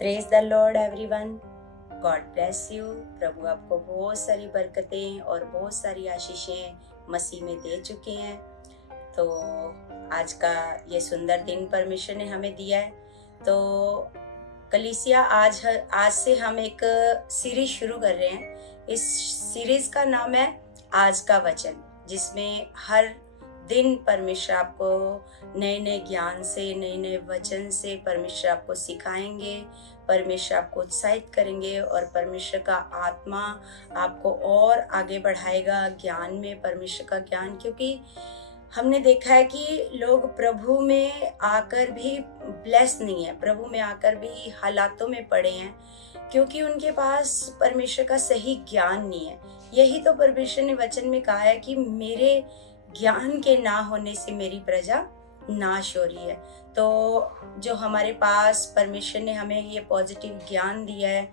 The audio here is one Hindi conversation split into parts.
Praise the Lord everyone, God bless you. प्रभु आपको बहुत सारी बरकतें और बहुत सारी आशीषें मसीह में दे चुके हैं। तो आज का ये सुंदर दिन परमेश्वर ने हमें दिया है। तो कलीसिया आज से हम एक सीरीज शुरू कर रहे हैं। इस सीरीज का नाम है आज का वचन, जिसमें हर दिन परमेश्वर आपको नए नए ज्ञान से, नए नए वचन से परमेश्वर आपको सिखाएंगे, परमेश्वर आपको उत्साहित करेंगे और परमेश्वर का आत्मा आपको और आगे बढ़ाएगा ज्ञान में, परमेश्वर का ज्ञान। क्योंकि हमने देखा है कि लोग प्रभु में आकर भी ब्लेस नहीं है, प्रभु में आकर भी हालातों में पड़े हैं, क्योंकि उनके पास परमेश्वर का सही ज्ञान नहीं है। यही तो परमेश्वर ने वचन में कहा है कि मेरे ज्ञान के ना होने से मेरी प्रजा नाश हो रही है। तो जो हमारे पास परमेश्वर ने हमें ये पॉजिटिव ज्ञान दिया है,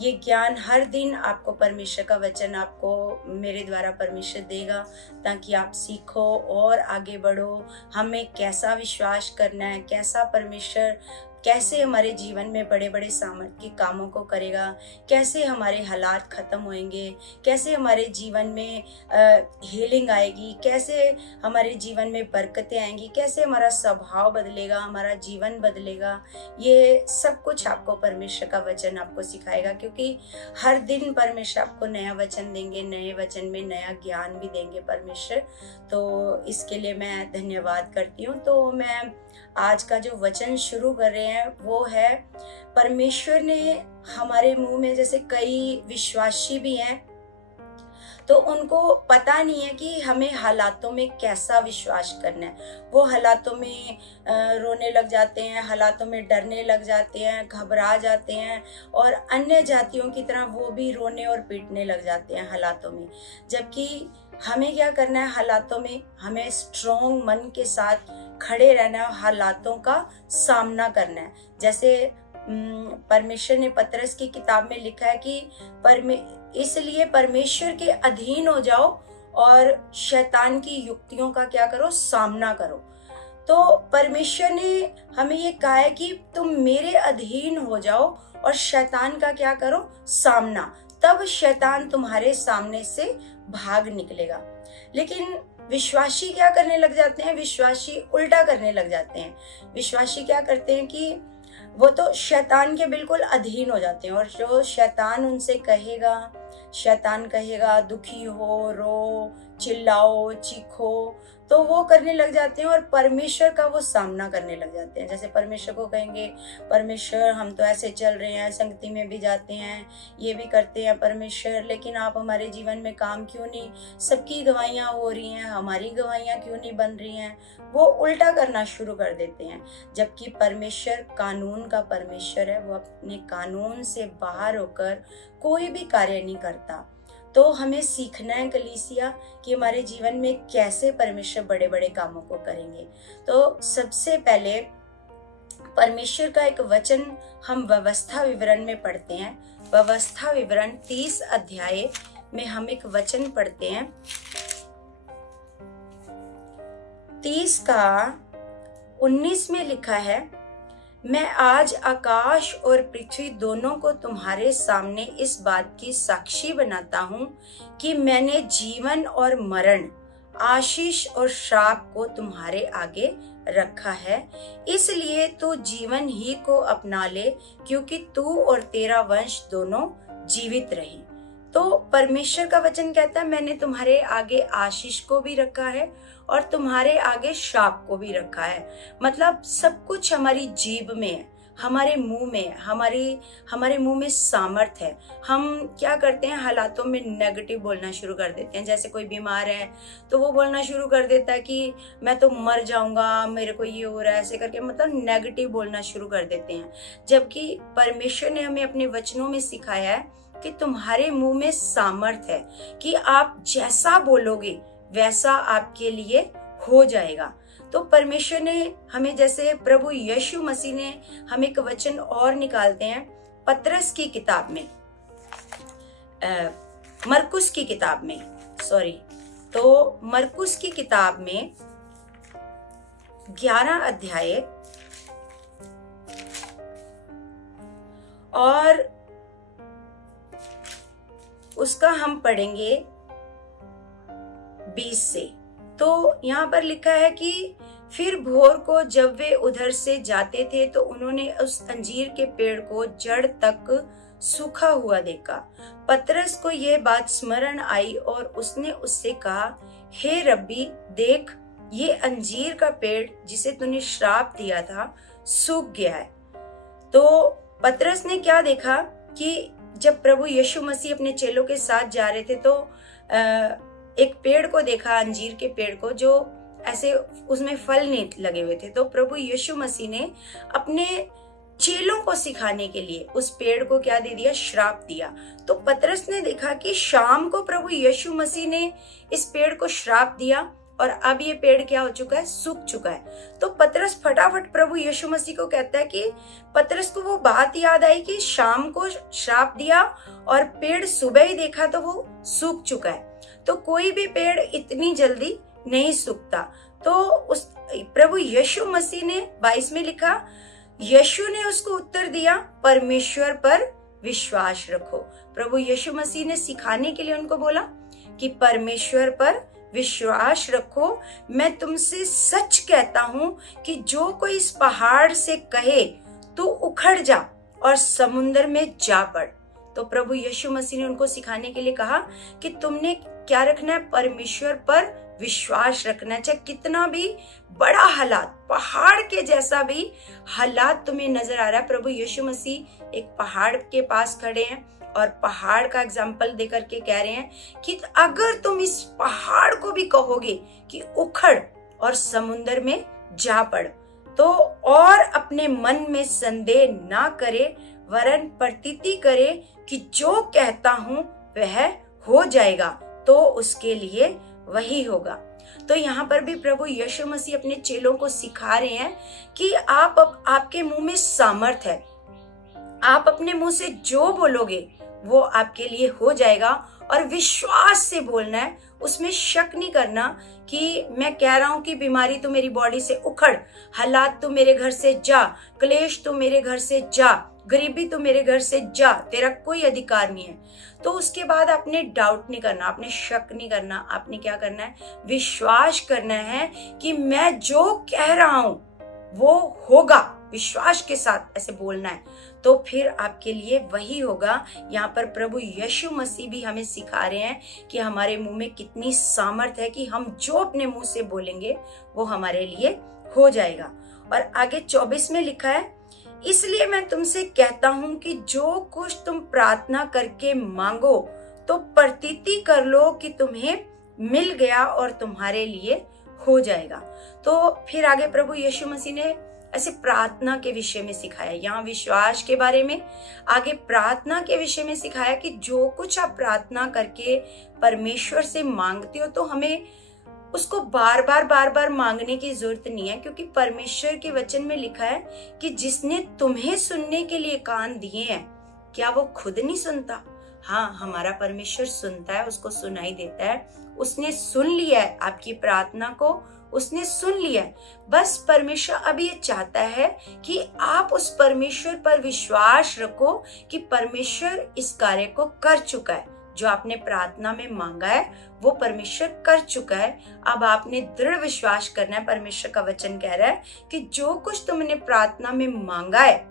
ये ज्ञान हर दिन आपको परमेश्वर का वचन आपको मेरे द्वारा परमेश्वर देगा, ताकि आप सीखो और आगे बढ़ो। हमें कैसा विश्वास करना है, कैसा परमेश्वर कैसे हमारे जीवन में बड़े बड़े सामर्थ के कामों को करेगा, कैसे हमारे हालात खत्म होंगे, कैसे हमारे जीवन में हीलिंग आएगी, कैसे हमारे जीवन में बरकतें आएंगी, कैसे हमारा स्वभाव बदलेगा, हमारा जीवन बदलेगा। ये सब कुछ आपको परमेश्वर का वचन आपको सिखाएगा, क्योंकि हर दिन परमेश्वर आपको नया वचन देंगे, नए वचन में नया ज्ञान भी देंगे परमेश्वर। तो इसके लिए मैं धन्यवाद करती हूँ। तो मैं आज का जो वचन शुरू कर रहे हैं वो है, परमेश्वर ने हमारे मुंह में, जैसे कई विश्वासी भी हैं तो उनको पता नहीं है कि हमें हालातों में कैसा विश्वास करना है। वो हालातों में रोने लग जाते हैं, हालातों में डरने लग जाते हैं, घबरा जाते हैं और अन्य जातियों की तरह वो भी रोने और पीटने लग जाते हैं हालातों में। जबकि हमें क्या करना है, हालातों में हमें स्ट्रॉन्ग मन के साथ खड़े रहना है, हालातों का सामना करना है। जैसे परमेश्वर ने पतरस की किताब में लिखा है कि इसलिए परमेश्वर के अधीन हो जाओ और शैतान की युक्तियों का क्या करो, सामना करो। तो परमेश्वर ने हमें ये कहा है कि तुम मेरे अधीन हो जाओ और शैतान का क्या करो, सामना, तब शैतान तुम्हारे सामने से भाग निकलेगा। लेकिन विश्वासी क्या करने लग जाते हैं, विश्वासी उल्टा करने लग जाते हैं। विश्वासी क्या करते हैं कि वो तो शैतान के बिल्कुल अधीन हो जाते हैं, और जो शैतान उनसे कहेगा, शैतान कहेगा दुखी हो, रो, चिल्लाओ, चीखो, तो वो करने लग जाते हैं और परमेश्वर का वो सामना करने लग जाते हैं। जैसे परमेश्वर को कहेंगे, परमेश्वर हम तो ऐसे चल रहे हैं, संगति में भी जाते हैं, ये भी करते हैं परमेश्वर, लेकिन आप हमारे जीवन में काम क्यों नहीं, सबकी गवाहियां हो रही हैं, हमारी गवाहियां क्यों नहीं बन रही हैं। वो उल्टा करना शुरू कर देते हैं। जबकि परमेश्वर कानून का परमेश्वर है, वो अपने कानून से बाहर होकर कोई भी कार्य नहीं करता। तो हमें सीखना है कलीसिया कि हमारे जीवन में कैसे परमेश्वर बड़े बड़े कामों को करेंगे। तो सबसे पहले परमेश्वर का एक वचन हम व्यवस्था विवरण में पढ़ते हैं। व्यवस्था विवरण 30 अध्याय में हम एक वचन पढ़ते हैं। 30 का 19 में लिखा है, मैं आज आकाश और पृथ्वी दोनों को तुम्हारे सामने इस बात की साक्षी बनाता हूँ कि मैंने जीवन और मरण, आशीष और श्राप को तुम्हारे आगे रखा है। इसलिए तू जीवन ही को अपना ले, क्योंकि तू और तेरा वंश दोनों जीवित रहे। तो परमेश्वर का वचन कहता है, मैंने तुम्हारे आगे आशीष को भी रखा है और तुम्हारे आगे श्राप को भी रखा है। मतलब सब कुछ हमारी जीभ में है, हमारे मुंह में, हमारे मुंह में सामर्थ है। हम क्या करते हैं, हालातों में नेगेटिव बोलना शुरू कर देते हैं। जैसे कोई बीमार है तो वो बोलना शुरू कर देता है कि मैं तो मर जाऊंगा, मेरे को ये हो रहा है, ऐसे करके मतलब नेगेटिव बोलना शुरू कर देते हैं। जबकि परमेश्वर ने हमें अपने वचनों में सिखाया है कि तुम्हारे मुंह में सामर्थ है कि आप जैसा बोलोगे वैसा आपके लिए हो जाएगा। तो परमेश्वर ने हमें, जैसे प्रभु यीशु मसीह ने हमें एक वचन और निकालते हैं पतरस की किताब में, मरकुस की किताब में, तो मरकुस की किताब में 11 अध्याय और उसका हम पढ़ेंगे 20 से। तो यहाँ पर लिखा है कि फिर भोर को जब वे उधर से जाते थे तो उन्होंने उस अंजीर के पेड़ को जड़ तक सूखा हुआ देखा। पतरस को यह बात स्मरण आई और उसने उससे कहा, हे रब्बी, देख, ये अंजीर का पेड़ जिसे तूने श्राप दिया था सूख गया है। तो पतरस ने क्या देखा कि जब प्रभु यीशु मसीह अपने चेलों के साथ जा रहे थे तो एक पेड़ को देखा, अंजीर के पेड़ को, जो ऐसे उसमें फल नहीं लगे हुए थे। तो प्रभु यीशु मसीह ने अपने चेलों को सिखाने के लिए उस पेड़ को क्या दे दिया? श्राप दिया। तो पतरस ने देखा कि शाम को प्रभु यीशु मसीह ने इस पेड़ को श्राप दिया और अब ये पेड़ क्या हो चुका है? सूख चुका है। तो पतरस फटाफट प्रभु यीशु मसीह को कहता है कि पतरस को वो बात याद आई कि शाम को श्राप दिया और पेड़ सुबह ही देखा तो वो सूख चुका है। तो कोई भी पेड़ इतनी जल्दी नहीं सूखता। तो उस प्रभु यीशु मसीह ने 22 में लिखा, यीशु ने उसको उत्तर दिया, परमेश्वर पर विश्वास रखो। प्रभु यीशु मसीह ने सिखाने के लिए उनको बोला कि परमेश्वर पर विश्वास रखो। मैं तुमसे सच कहता हूं कि जो कोई इस पहाड़ से कहे तू उखड़ जा और समुद्र में जा पड़। तो प्रभु यीशु मसीह ने उनको सिखाने के लिए कहा कि तुमने क्या रखना है? परमेश्वर पर विश्वास रखना है। चाहे कितना भी बड़ा हालात, पहाड़ के जैसा भी हालात तुम्हें नजर आ रहा है, प्रभु यीशु मसीह एक पहाड़ के पास खड़े हैं और पहाड़ का एग्जाम्पल देकर के कह रहे हैं कि अगर तुम इस पहाड़ को भी कहोगे कि उखड़ और समुद्र में जा पड़, तो और अपने मन में संदेह ना करे, वरन प्रतीति करे कि जो कहता हूं वह हो जाएगा, तो उसके लिए वही होगा। तो यहाँ पर भी प्रभु यीशु मसीह अपने चेलों को सिखा रहे हैं कि आपके मुंह में सामर्थ है। आप अपने मुंह से जो बोलोगे वो आपके लिए हो जाएगा और विश्वास से बोलना है। उसमें शक नहीं करना कि मैं कह रहा हूं कि बीमारी तो मेरी बॉडी से उखड़, हालात तो मेरे घर से जा, क्लेश तो मेरे घर से जा, गरीबी तो मेरे घर से जा, तेरा कोई अधिकार नहीं है। तो उसके बाद आपने डाउट नहीं करना, आपने शक नहीं करना, आपने क्या करना है? विश्वास करना है कि मैं जो कह रहा हूं वो होगा। विश्वास के साथ ऐसे बोलना है, तो फिर आपके लिए वही होगा। यहाँ पर प्रभु यीशु मसीह भी हमें सिखा रहे हैं कि हमारे मुंह में कितनी सामर्थ है कि हम जो अपने मुंह से बोलेंगे वो हमारे लिए हो जाएगा। और आगे 24 में लिखा है, इसलिए मैं तुमसे कहता हूं कि जो कुछ तुम प्रार्थना करके मांगो तो प्रतीति कर लो कि तुम्हें मिल गया और तुम्हारे लिए हो जाएगा। तो फिर आगे प्रभु यीशु मसीह ने ऐसे प्रार्थना के विषय में सिखाया, यहाँ विश्वास के बारे में, आगे प्रार्थना के विषय में सिखाया कि जो कुछ आप प्रार्थना करके परमेश्वर से मांगते हो तो हमें उसको बार बार मांगने की जरूरत नहीं है, क्योंकि परमेश्वर के वचन में लिखा है कि जिसने तुम्हें सुनने के लिए कान दिए हैं, क्या वो खुद नहीं सुनता? हाँ, हमारा परमेश्वर सुनता है, उसको सुनाई देता है। उसने सुन लिया है आपकी प्रार्थना को, उसने सुन लिया है। बस परमेश्वर अब ये चाहता है कि आप उस परमेश्वर पर विश्वास रखो कि परमेश्वर इस कार्य को कर चुका है। जो आपने प्रार्थना में मांगा है वो परमेश्वर कर चुका है। अब आपने दृढ़ विश्वास करना है। परमेश्वर का वचन कह रहा है कि जो कुछ तुमने प्रार्थना में मांगा है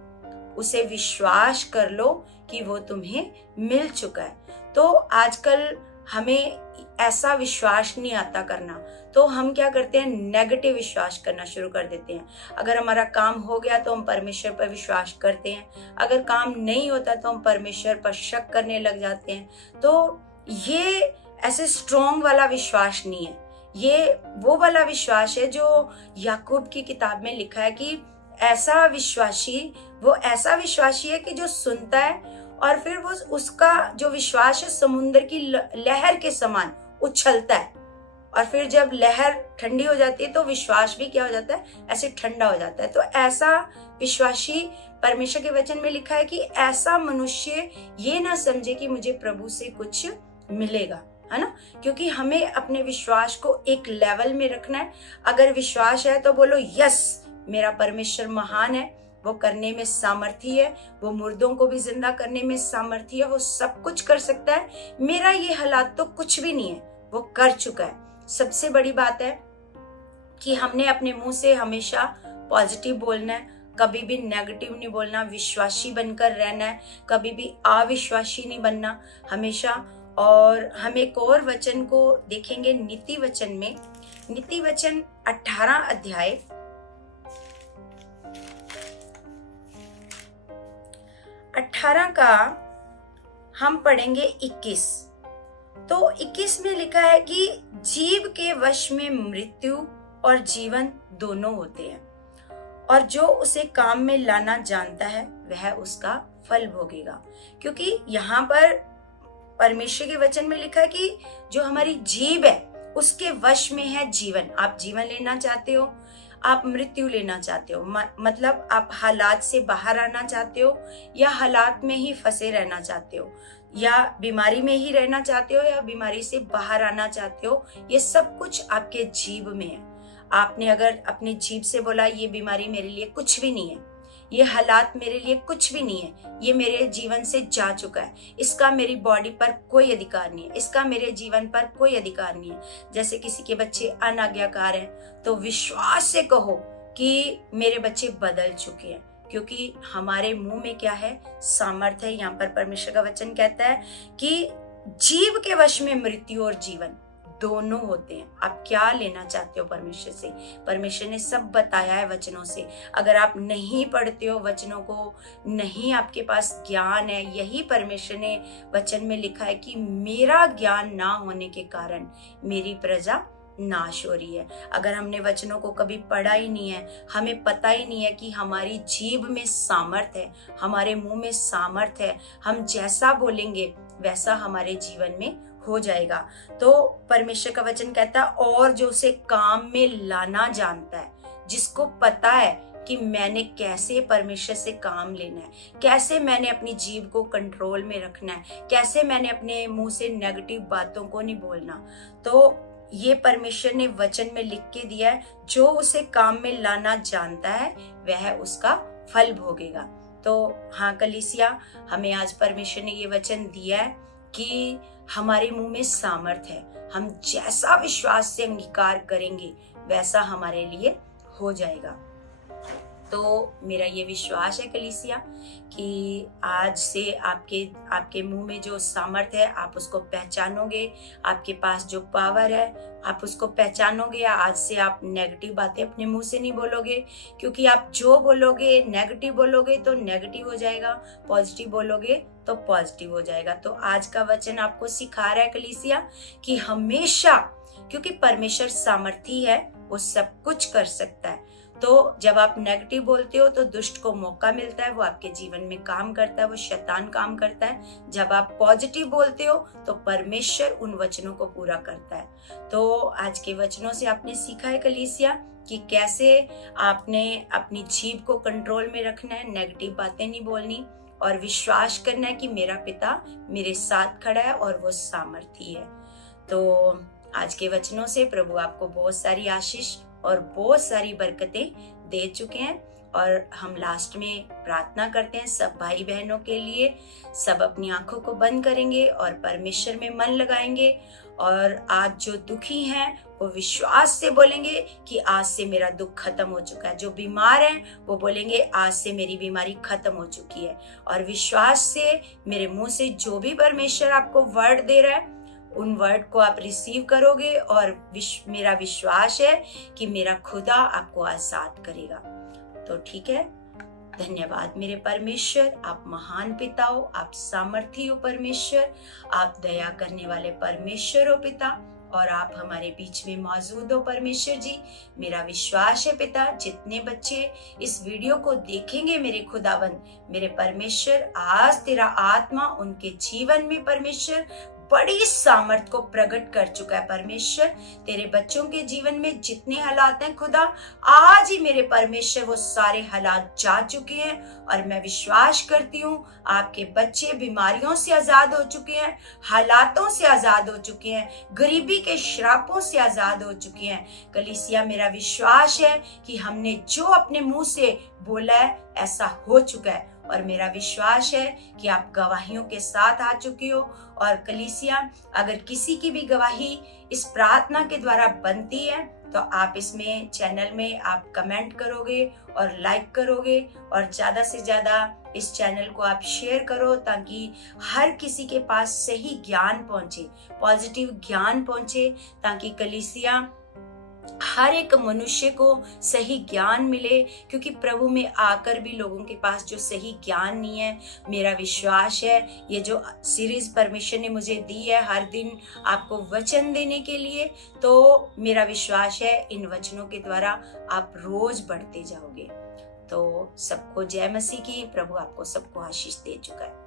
उसे विश्वास कर लो कि वो तुम्हें मिल चुका है। तो आजकल हमें ऐसा विश्वास नहीं आता करना, तो हम क्या करते हैं? नेगेटिव विश्वास करना शुरू कर देते हैं। अगर हमारा काम हो गया तो हम परमेश्वर पर विश्वास करते हैं, अगर काम नहीं होता तो हम परमेश्वर पर शक करने लग जाते हैं। तो ये ऐसे स्ट्रॉन्ग वाला विश्वास नहीं है, ये वो वाला विश्वास है जो याकूब की किताब में लिखा है कि ऐसा विश्वासी है कि जो सुनता है और फिर वो उसका जो विश्वास है समुद्र की लहर के समान उछलता है, और फिर जब लहर ठंडी हो जाती है तो विश्वास भी क्या हो जाता है? ऐसे ठंडा हो जाता है। तो ऐसा विश्वासी, परमेश्वर के वचन में लिखा है कि ऐसा मनुष्य ये ना समझे कि मुझे प्रभु से कुछ मिलेगा, है ना? क्योंकि हमें अपने विश्वास को एक लेवल में रखना है। अगर विश्वास है तो बोलो यस, मेरा परमेश्वर महान है, वो करने में सामर्थी है, वो मुर्दों को भी जिंदा करने में सामर्थी है, वो सब कुछ कर सकता है। मेरा ये हालात तो कुछ भी नहीं है, वो कर चुका है। सबसे बड़ी बात है कि हमने अपने मुंह से हमेशा पॉजिटिव बोलना है, कभी भी नेगेटिव नहीं बोलना, विश्वासी बनकर रहना है, कभी भी अविश्वासी नहीं बनना हमेशा। और हम एक और वचन को देखेंगे नीति वचन में, नीति वचन 18 अध्याय 18 का हम पढ़ेंगे 21। तो 21 में लिखा है कि जीव के वश में मृत्यु और जीवन दोनों होते हैं, और जो उसे काम में लाना जानता है वह उसका फल भोगेगा। क्योंकि यहाँ पर परमेश्वर के वचन में लिखा है कि जो हमारी जीव है उसके वश में है जीवन। आप जीवन लेना चाहते हो, आप मृत्यु लेना चाहते हो, मतलब आप हालात से बाहर आना चाहते हो, या हालात में ही फंसे रहना चाहते हो, या बीमारी में ही रहना चाहते हो, या बीमारी से बाहर आना चाहते हो। ये सब कुछ आपके जीव में है। आपने अगर अपनी जीभ से बोला ये बीमारी मेरे लिए कुछ भी नहीं है, ये हालात मेरे लिए कुछ भी नहीं है, ये मेरे जीवन से जा चुका है, इसका मेरी बॉडी पर कोई अधिकार नहीं है, इसका मेरे जीवन पर कोई अधिकार नहीं है। जैसे किसी के बच्चे अनाज्ञाकार हैं तो विश्वास से कहो कि मेरे बच्चे बदल चुके हैं, क्योंकि हमारे मुंह में क्या है, सामर्थ्य है। यहाँ पर परमेश्वर का वचन कहता है कि जीव के वश में मृत्यु और जीवन दोनों होते हैं। आप क्या लेना चाहते हो परमेश्वर से? परमेश्वर ने सब बताया है वचनों से। अगर आप नहीं पढ़ते हो वचनों को, नहीं आपके पास ज्ञान है, यही परमेश्वर ने वचन में लिखा है कि मेरा ज्ञान ना होने के कारण मेरी प्रजा नाश हो रही है। अगर हमने वचनों को कभी पढ़ा ही नहीं है, हमें पता ही नहीं है कि हमारी जीभ में सामर्थ है, हमारे मुंह में सामर्थ है, हम जैसा बोलेंगे वैसा हमारे जीवन में हो जाएगा। तो परमेश्वर का वचन कहता है, और जो उसे काम में लाना जानता है, जिसको पता है कि मैंने कैसे परमेश्वर से काम लेना है, कैसे मैंने अपनी जीभ को कंट्रोल में रखना है, कैसे मैंने अपने मुंह से नेगेटिव बातों को नहीं बोलना, तो ये परमेश्वर ने वचन में लिख के दिया है। जो उसे काम में लाना जानता है वह उसका फल भोगेगा। तो हाँ कलीसिया, हमें आज परमेश्वर ने ये वचन दिया है कि हमारे मुंह में सामर्थ है, हम जैसा विश्वास से अंगीकार करेंगे वैसा हमारे लिए हो जाएगा। तो मेरा ये विश्वास है कलीसिया कि आज से आपके मुंह में जो सामर्थ्य है आप उसको पहचानोगे, आपके पास जो पावर है आप उसको पहचानोगे। आज से आप नेगेटिव बातें अपने मुंह से नहीं बोलोगे, क्योंकि आप जो बोलोगे, नेगेटिव बोलोगे तो नेगेटिव हो जाएगा, पॉजिटिव बोलोगे तो पॉजिटिव हो जाएगा। तो आज का वचन आपको सिखा रहा है कलीसिया कि हमेशा, क्योंकि परमेश्वर सामर्थी है, वो सब कुछ कर सकता है। तो जब आप नेगेटिव बोलते हो तो दुष्ट को मौका मिलता है, वो आपके जीवन में काम करता है, वो शैतान काम करता है। जब आप पॉजिटिव बोलते हो तो परमेश्वर उन वचनों को पूरा करता है। तो आज के वचनों से आपने सीखा है कलीसिया कि कैसे आपने अपनी जीभ को कंट्रोल में रखना है, नेगेटिव बातें नहीं बोलनी, और विश्वास करना है कि मेरा पिता मेरे साथ खड़ा है और वो सामर्थी है। तो आज के वचनों से प्रभु आपको बहुत सारी आशीष और बहुत सारी बरकतें दे चुके हैं। और हम लास्ट में प्रार्थना करते हैं सब भाई बहनों के लिए। सब अपनी आंखों को बंद करेंगे और परमेश्वर में मन लगाएंगे, और आज जो दुखी हैं वो विश्वास से बोलेंगे कि आज से मेरा दुख खत्म हो चुका है। जो बीमार हैं वो बोलेंगे आज से मेरी बीमारी खत्म हो चुकी है। और विश्वास से मेरे मुंह से जो भी परमेश्वर आपको वर्ड दे रहा है उन वर्ड को आप रिसीव करोगे, और मेरा विश्वास है कि मेरा खुदा आपको आजाद करेगा। तो ठीक है, धन्यवाद मेरे परमेश्वर, आप महान पिता हो, आप सामर्थी हो परमेश्वर, आप दया करने वाले परमेश्वर हो पिता, और आप हमारे बीच में मौजूद हो परमेश्वर जी। मेरा विश्वास है पिता, जितने बच्चे इस वीडियो को देखेंगे मेरे खुदाबंद, मेरे परमेश्वर, आज तेरा आत्मा उनके जीवन में परमेश्वर बड़ी सामर्थ को प्रकट कर चुका है। परमेश्वर तेरे बच्चों के जीवन में जितने हालात हैं खुदा, आज ही मेरे परमेश्वर वो सारे हालात जा चुके हैं और मैं विश्वास करती हूँ आपके बच्चे बीमारियों से आजाद हो चुके हैं, हालातों से आजाद हो चुके हैं, गरीबी के श्रापों से आजाद हो चुके हैं। कलीसिया, मेरा विश्वास है कि हमने जो अपने मुंह से बोला है ऐसा हो चुका है और मेरा विश्वास है कि आप गवाहियों के साथ आ चुकी हो। और कलीसिया, अगर किसी की भी गवाही इस प्रार्थना के द्वारा बनती है तो आप इसमें चैनल में आप कमेंट करोगे और लाइक करोगे और ज्यादा से ज्यादा इस चैनल को आप शेयर करो ताकि हर किसी के पास सही ज्ञान पहुंचे, पॉजिटिव ज्ञान पहुंचे, ताकि कलीसिया हर एक मनुष्य को सही ज्ञान मिले। क्योंकि प्रभु में आकर भी लोगों के पास जो सही ज्ञान नहीं है, मेरा विश्वास है ये जो सीरीज परमेश्वर ने मुझे दी है हर दिन आपको वचन देने के लिए, तो मेरा विश्वास है इन वचनों के द्वारा आप रोज बढ़ते जाओगे। तो सबको जय मसीह की। प्रभु आपको सबको आशीष दे चुका है।